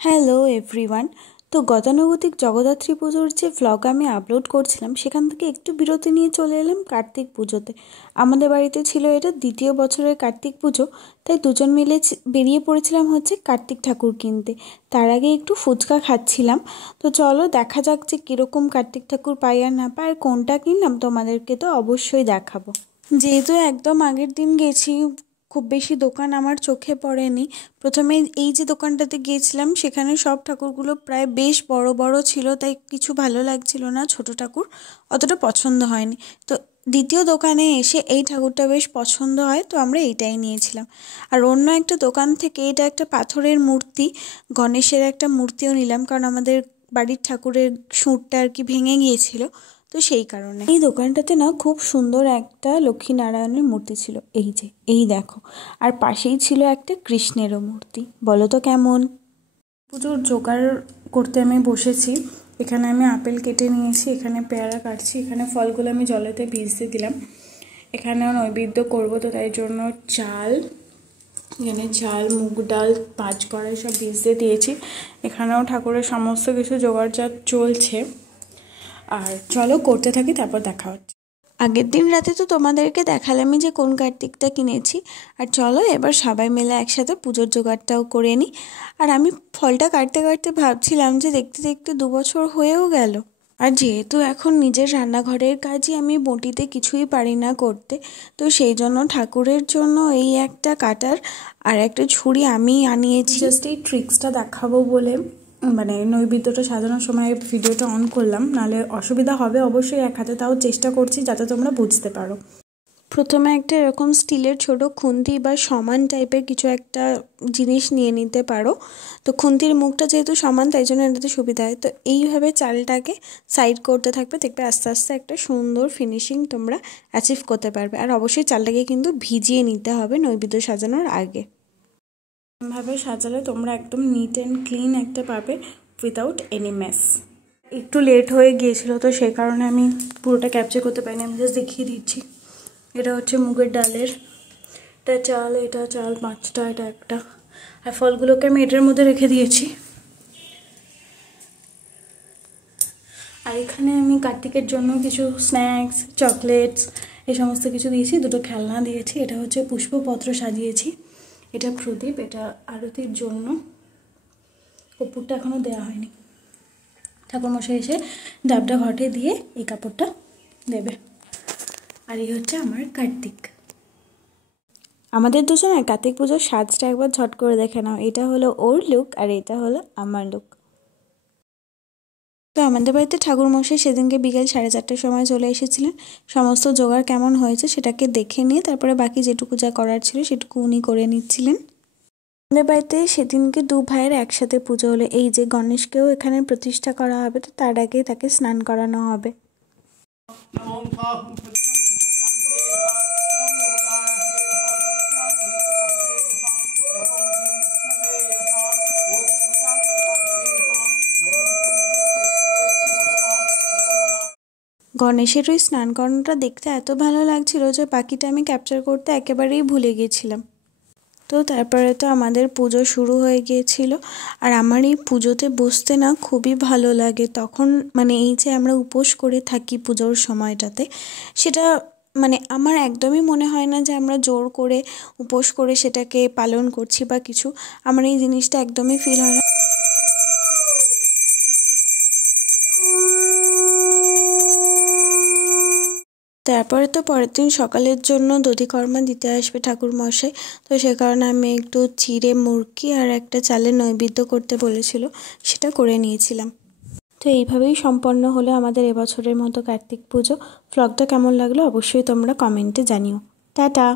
Hello everyone. তো গতানুগতিক জগদ্ধাত্রী পুজোর যে ভ্লগ আমি আপলোড করছিলাম সেখান থেকে একটু বিরতি নিয়ে চলে এলাম কার্তিক পুজোতে। আমাদের বাড়িতে ছিল এটা দ্বিতীয় বছরের কার্তিক পুজো, তাই দুজন মিলে বেরিয়ে পড়েছিলাম হচ্ছে কার্তিক ঠাকুর কিনতে। তার আগে একটু ফুচকা খাচ্ছিলাম। তো চলো দেখা যাক যে কীরকম কার্তিক ঠাকুর পাই আর না পাই, আর কোনটা কিনলাম তোমাদেরকে তো অবশ্যই দেখাবো। যেহেতু একদম আগের দিন গেছি, খুব বেশি দোকান আমার চোখে পড়েনি। প্রথমে এই যে দোকানটাতে গিয়েছিলাম সেখানে সব ঠাকুরগুলো প্রায় বেশ বড় বড় ছিল, তাই কিছু ভালো লাগছিল না, ছোট ঠাকুর অতটা পছন্দ হয়নি। তো দ্বিতীয় দোকানে এসে এই ঠাকুরটা বেশ পছন্দ হয়, তো আমরা এইটাই নিয়েছিলাম। আর অন্য একটা দোকান থেকে এটা একটা পাথরের মূর্তি, গণেশের একটা মূর্তিও নিলাম, কারণ আমাদের বাড়ির ঠাকুরের সুরটা আর কি ভেঙে গিয়েছিল, তো সেই কারণে। এই দোকানটাতে না খুব সুন্দর একটা লক্ষ্মীনারায়ণের মূর্তি ছিল, এই যে এই দেখো, আর পাশেই ছিল একটা কৃষ্ণেরও মূর্তি। বলো তো কেমন? পুজোর জোগাড় করতে আমি বসেছি। এখানে আমি আপেল কেটে নিয়েছি, এখানে পেয়ারা কাটছি, এখানে ফলগুলো আমি জলেতে ভিজতে দিলাম। এখানেও নৈবেদ্য করবো, তো তাই জন্য চাল, এখানে চাল, মুগ ডাল, 5 কড়াই সব ভিজতে দিয়েছি। এখানেও ঠাকুরের সমস্ত কিছু জোগাড়জাত চলছে। আর চলো করতে থাকি, তারপর দেখা হচ্ছে। আগের দিন রাতে তো তোমাদেরকে দেখালামই যে কোন কার্তিকটা কিনেছি। আর চলো এবার সবাই মিলে একসাথে পুজোর জোগাড়টাও করে নিই। আর আমি ফলটা কাটতে কাটতে ভাবছিলাম যে দেখতে দেখতে 2 বছর হয়েও গেল। আর যেহেতু এখন নিজের রান্নাঘরের কাজই আমি বঁটিতে কিছুই পারি না করতে, তো সেই জন্য ঠাকুরের জন্য এই একটা কাটার আর একটা ছুরি আমি আনিয়েছি। জাস্ট এই ট্রিক্সটা দেখাবো বলে মানে নৈবেদ্যটা সাজানোর সময় ভিডিওটা অন করলাম, নাহলে অসুবিধা হবে অবশ্যই এক হাতে, তাও চেষ্টা করছি যাতে তোমরা বুঝতে পারো। প্রথমে একটা এরকম স্টিলের ছোট খুন্তি বা সমান টাইপের কিছু একটা জিনিস নিয়ে নিতে পারো। তো খুন্তির মুখটা যেহেতু সমান তাই জন্য এটাতে সুবিধা হয়। তো এইভাবে চালটাকে সাইড করতে থাকবে, দেখবে আস্তে আস্তে একটা সুন্দর ফিনিশিং তোমরা অ্যাচিভ করতে পারবে। আর অবশ্যই চালটাকে কিন্তু ভিজিয়ে নিতে হবে নৈবেদ্য সাজানোর আগে। এভাবে সাজালে তোমরা একদম নিট অ্যান্ড ক্লিন একটা পাবে, উইথাউট এনি মেস। একটু লেট হয়ে গিয়েছিল, তো সেই কারণে আমি পুরোটা ক্যাপচার করতে পারিনি, আমি জাস্ট দেখিয়ে দিচ্ছি। এটা হচ্ছে মুগের ডালের, এটা চাল 5টা, এটা একটা। আর ফলগুলোকে আমি এটার মধ্যে রেখে দিয়েছি। আর এখানে আমি কার্তিকের জন্য কিছু স্ন্যাক্স, চকলেটস এই সমস্ত কিছু দিয়েছি, 2টো খেলনা দিয়েছি। এটা হচ্ছে পুষ্পপত্র সাজিয়েছি, এটা প্রদীপ, এটা আরতির জন্য। কর্পূরটা এখনও দেওয়া হয়নি। ঠাকুরমশাই এসে ডাবটা ঘটে দিয়ে এই কাপড়টা দেবে। আর এই হচ্ছে আমার কার্তিক। আমাদের দুজনের কার্তিক পুজোর সাজটা একবার ঝট করে দেখে নাও। এটা হলো ওর লুক আর এটা হলো আমার লুক। তো আমাদের বাড়িতে ঠাকুরমশাই সেদিনকে বিকেল 4:30টার সময় চলে এসেছিলেন। সমস্ত জোগাড় কেমন হয়েছে সেটাকে দেখে নিয়ে তারপরে বাকি যেটুকু যা করার ছিল সেটুকু উনি করে নিচ্ছিলেন। আমাদের বাড়িতে সেদিনকে 2 ভাইয়ের একসাথে পুজো হলো। এই যে গণেশকেও এখানে প্রতিষ্ঠা করা হবে, তো তার আগে তাকে স্নান করানো হবে। গণেশের ওই স্নান করানোটা দেখতে এত ভালো লাগছিল যে বাকিটা আমি ক্যাপচার করতে একেবারেই ভুলে গিয়েছিলাম। তো তারপরে তো আমাদের পুজো শুরু হয়ে গিয়েছিল। আর আমার এই পুজোতে বসতে না খুবই ভালো লাগে। তখন মানে এই যে আমরা উপোস করে থাকি পুজোর সময়টাতে, সেটা মানে আমার একদমই মনে হয় না যে আমরা জোর করে উপোস করে সেটাকে পালন করছি বা কিছু। আমার এই জিনিসটা একদমই ফিল হয় না। তারপরে তো পরের দিন সকালের জন্য দধিকর্মা দিতে আসবে ঠাকুরমশাই, তো সে কারণে আমি একটু চিড়ে মুরগি আর একটা চালের নৈবেদ্য করতে বলেছিল, সেটা করে নিয়েছিলাম। তো এইভাবেই সম্পন্ন হলো আমাদের এবছরের মতো কার্তিক পুজো। ভ্লগটা কেমন লাগলো অবশ্যই তোমরা কমেন্টে জানিও। টাটা।